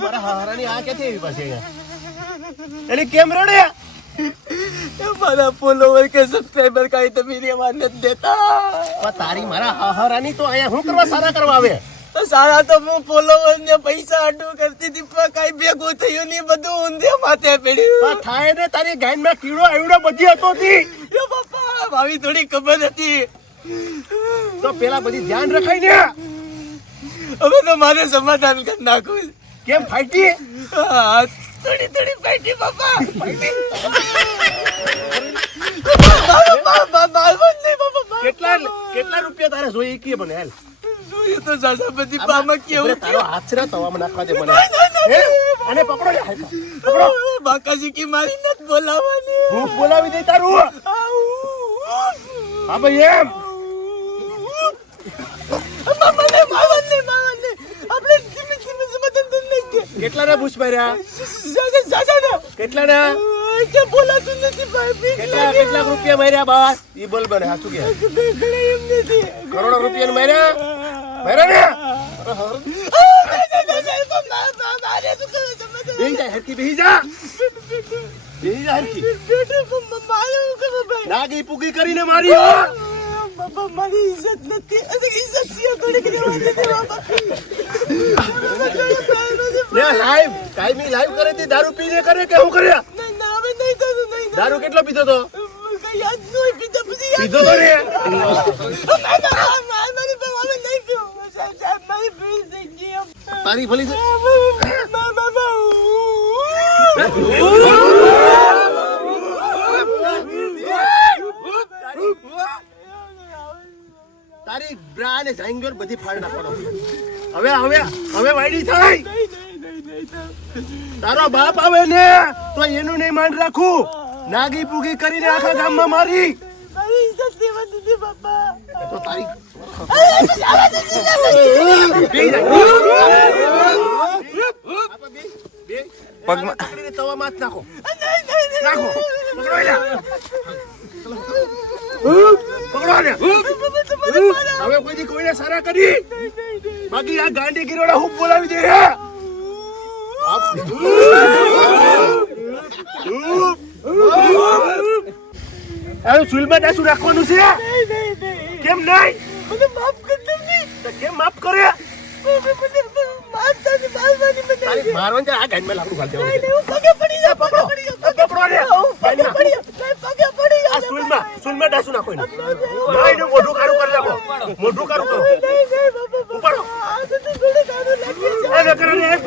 મારા હારાની આ ક્યાંથી આવી પાસે એટલે કેમ રડે મારા ફોલોવર કે સબસ્ક્રાઇબર કાઈ તો મેરી આવાજ નથી દેતા તારી મારા હારાની તો અહીંયા શું કરવા સારા કરવા આવે સારા તો હું ફોલોવર ને પૈસા આટું કરતી હતી પણ કાઈ ભેગું થયું નહીં બધું ઊંધે માથે પડ્યું થાય ને તારી ગાયનમાં કીડો આવડો બધી હતો તી યો બાપા ભાવી થોડી ખબર હતી તો પેલા બધી ધ્યાન રખાય ને હવે તો મારે સમાધાન કરી નાખું કેમ ફાઈટી થોડી થોડી ફાઈટી બાપા કેટલા રૂપિયા તારે જોઈએ કે મને હાલ જોઈએ તો સાસા બધી પામાં કેવું તારો હાથ છે તવામાં નાખવા દે મને અને પકડો લે પકડો બાકાજી કી મારી નત બોલાવાની હું બોલાવી દે તારું હા ભાઈ એમ મામાને આપણે કેટલા ના પૂછ માર્યા કેટલા ના કે બોલાતું નથી ભાઈ કેટલા રૂપિયા માર્યા બસ ઈ બોલ બને હાચું કે એમ નથી કરોડો રૂપિયા માર્યા માર્યા ને બેહી જા હરકી બેહી જા હરકી નાગી પુગી કરીને મારી બાપા મારી ઇજ્જત નથી ઇજ્જત છે થોડી કે લાઈવ કાયમી લાઈવ કરે તે દારૂ પીને કરે કે હું કર્યા નહીં દારૂ કેટલો પીધો તો કઈ યાદ નહીં પીધો પછી પીધો તો રે તારી ભલી તારી બ્રા ને ઝાંગર બધી ફાડ નાખવાનો હવે વાયડી થાય તારો બાપ આવે ને તો એનું નહીં માન રાખું નાગી પૂગી કરીને આખા ગામમાં મારી તો તારી પગમાં તવામાં જ નાખો પકડો ને હવે કોઈ કોઈને સારા કરી બાકી આ ગાંડી ગીરોડા હું બોલાવી દે સુલમાં દાસુ રાખવાનું છે કેમ નહીં માફ કરી કેમ માફ કરે મારવાનું છે આ ગાંડમાં લાકડું ઘાલ દેવાનું સુલમાં દાસુ નાખો નહીં મોઢું કારું કરી નાખો મોઢું કારું કરો ઉપાડો પકડો નહીં